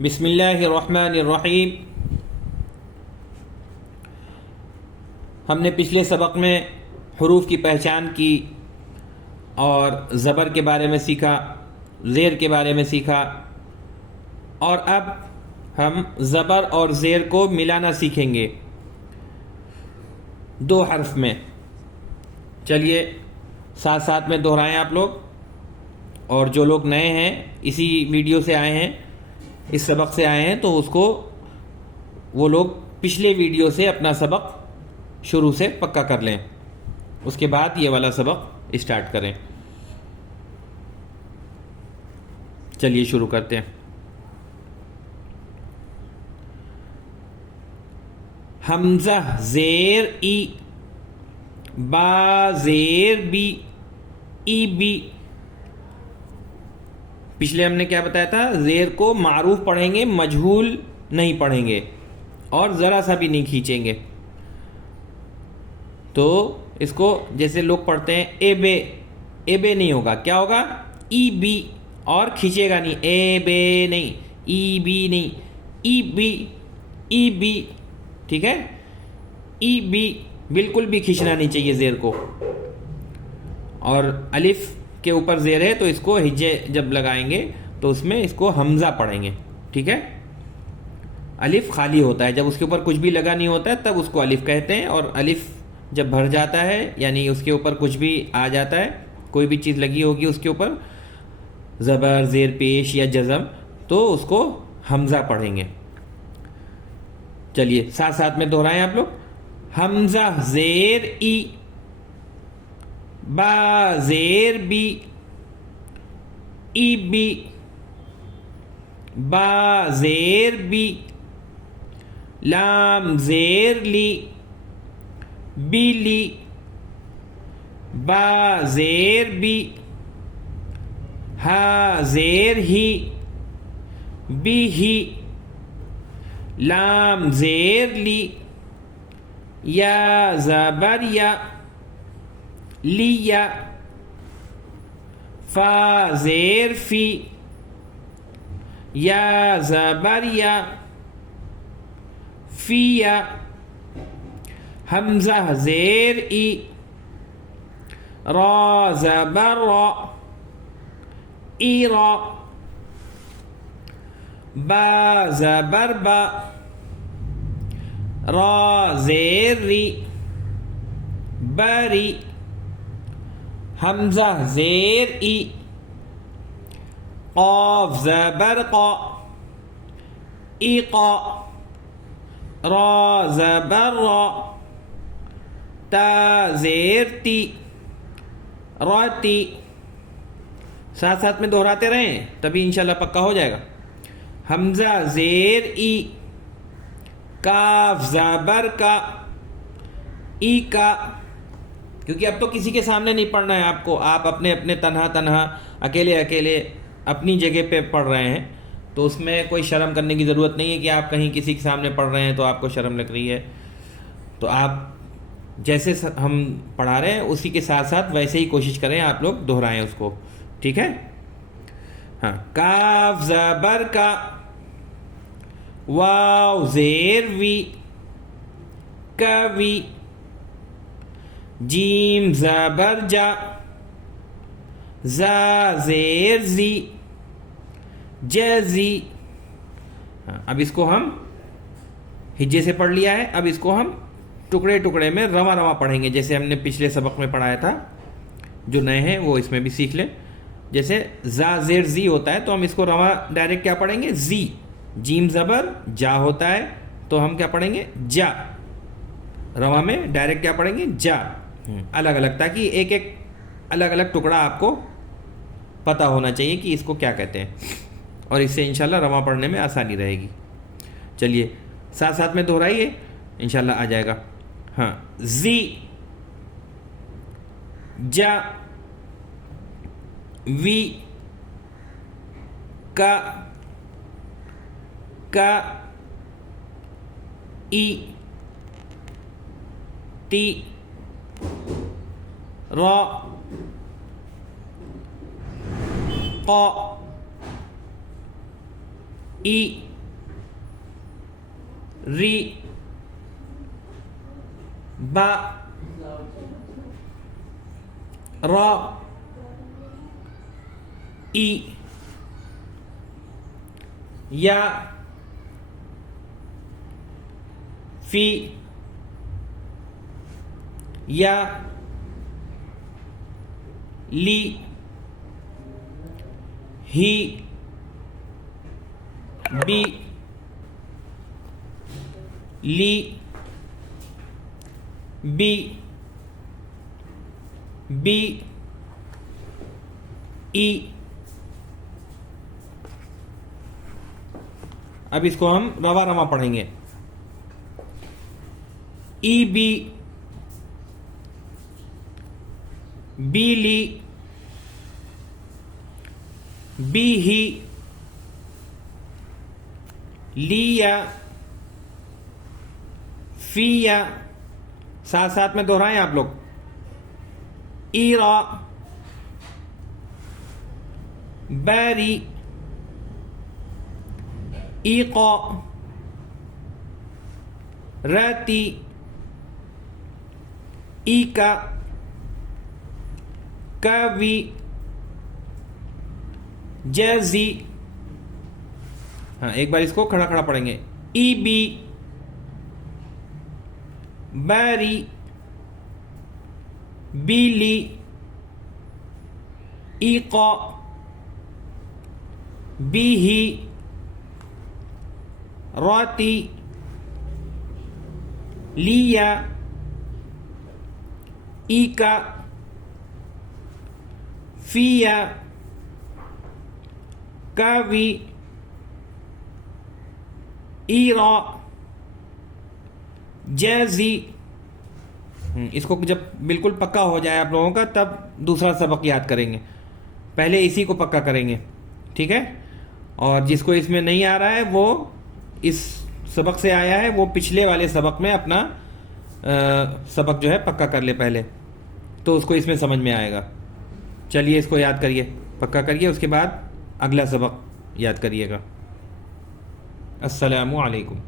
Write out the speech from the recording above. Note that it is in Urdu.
بسم اللہ الرحمن الرحیم۔ ہم نے پچھلے سبق میں حروف کی پہچان کی اور زبر کے بارے میں سیکھا، زیر کے بارے میں سیکھا، اور اب ہم زبر اور زیر کو ملانا سیکھیں گے دو حرف میں۔ چلیے ساتھ ساتھ میں دہرائیں آپ لوگ، اور جو لوگ نئے ہیں اسی ویڈیو سے آئے ہیں، اس سبق سے آئے ہیں، تو اس کو وہ لوگ پچھلے ویڈیو سے اپنا سبق شروع سے پکا کر لیں، اس کے بعد یہ والا سبق اسٹارٹ کریں۔ چلیے شروع کرتے ہیں۔ حمزہ زیر ای، با زیر بی، ای بی۔ پچھلے ہم نے کیا بتایا تھا؟ زیر کو معروف پڑھیں گے، مجہول نہیں پڑھیں گے، اور ذرا سا بھی نہیں کھینچیں گے۔ تو اس کو جیسے لوگ پڑھتے ہیں اے بے نہیں ہوگا، کیا ہوگا؟ ای بی، اور کھینچے گا نہیں، اے بے نہیں، ای بی نہیں، ای بی، ای بی، ٹھیک ہے؟ ای بی بالکل بھی کھینچنا نہیں چاہیے زیر کو۔ اور الف کے اوپر زیر ہے تو اس کو ہجے جب لگائیں گے تو اس میں اس کو حمزہ پڑھیں گے، ٹھیک ہے؟ الف خالی ہوتا ہے، جب اس کے اوپر کچھ بھی لگا نہیں ہوتا ہے تب اس کو الف کہتے ہیں، اور الف جب بھر جاتا ہے یعنی اس کے اوپر کچھ بھی آ جاتا ہے، کوئی بھی چیز لگی ہوگی اس کے اوپر، زبر، زیر پیش یا جزم، تو اس کو حمزہ پڑھیں گے۔ چلیے ساتھ ساتھ میں دہرائیں آپ لوگ۔ حمزہ زیر ای، با زیر بی، ای بی، با زیر بی، لام زیر لی، بی لی، با زیر بی، ہا زیر ہی، بی ہی، لام زیر لی، یا زبر یا، لیا، فا زیر فی، یا زبر یا، فیا، حمزہ زیر ای، را زبر را، ای را، با زبر با، را زیر ری، بری، حمزہ زیر ای، قاف زبر قا، ایقا، را زبر را، تا زیر تی، راتی۔ ساتھ ساتھ میں دہراتے رہیں تبھی انشاءاللہ پکا ہو جائے گا۔ حمزہ زیر ای، کاف زبر کا، ای کا، کیونکہ اب تو کسی کے سامنے نہیں پڑھنا ہے آپ کو، آپ اپنے اپنے تنہا اکیلے اپنی جگہ پہ پڑھ رہے ہیں، تو اس میں کوئی شرم کرنے کی ضرورت نہیں ہے کہ آپ کہیں کسی کے سامنے پڑھ رہے ہیں تو آپ کو شرم لگ رہی ہے۔ تو آپ جیسے ہم پڑھا رہے ہیں اسی کے ساتھ ساتھ ویسے ہی کوشش کریں آپ لوگ دہرائیں اس کو، ٹھیک ہے؟ ہاں، کاف زبر کا، واو زیر وی، کوی، جیم زبر جا، زا زیر زی، جزی۔ اب اس کو ہم ہجے سے پڑھ لیا ہے، اب اس کو ہم ٹکڑے میں رواں پڑھیں گے، جیسے ہم نے پچھلے سبق میں پڑھایا تھا۔ جو نئے ہیں وہ اس میں بھی سیکھ لیں۔ جیسے زا زیر زی ہوتا ہے تو ہم اس کو رواں ڈائریکٹ کیا پڑھیں گے؟ زی۔ جیم زبر جا ہوتا ہے تو ہم کیا پڑھیں گے؟ جا۔ رواں میں ڈائریکٹ کیا پڑھیں گے؟ جا۔ الگ الگ، تاکہ ایک الگ الگ ٹکڑا آپ کو پتہ ہونا چاہیے کہ اس کو کیا کہتے ہیں، اور اس سے انشاءاللہ رواں پڑھنے میں آسانی رہے گی۔ چلیے ساتھ ساتھ میں دہرائیے، انشاءاللہ آ جائے گا۔ ہاں، زی، جا، وی، کا، ای، تی، را، قا، ای، ری با را ای یا فی یا لی ہی بی لی بی بی ای. اب اس کو ہم رواں رواں پڑھیں گے. ای بی بی لی بی ہی لی یا فی یا. ساتھ ساتھ میں دہرائیں آپ لوگ. ای را باری ایقا راتی ایکا کاوی جازی. ہاں ایک بار اس کو کھڑا کھڑا پڑھیں گے. ای بی باری بیلی ایقا بیہی راتی لیا ایکا فیا کاوی ایرا جازی. اس کو جب بالکل پکا ہو جائے آپ لوگوں کا تب دوسرا سبق یاد کریں گے. پہلے اسی کو پکا کریں گے, ٹھیک ہے. اور جس کو اس میں نہیں آ رہا ہے وہ اس سبق سے آیا ہے وہ پچھلے والے سبق میں اپنا سبق جو ہے پکا کر لے پہلے, تو اس کو اس میں سمجھ میں آئے گا. چلیے اس کو یاد کریے, پکا کریے, اس کے بعد اگلا سبق یاد کریے گا. السلام علیکم.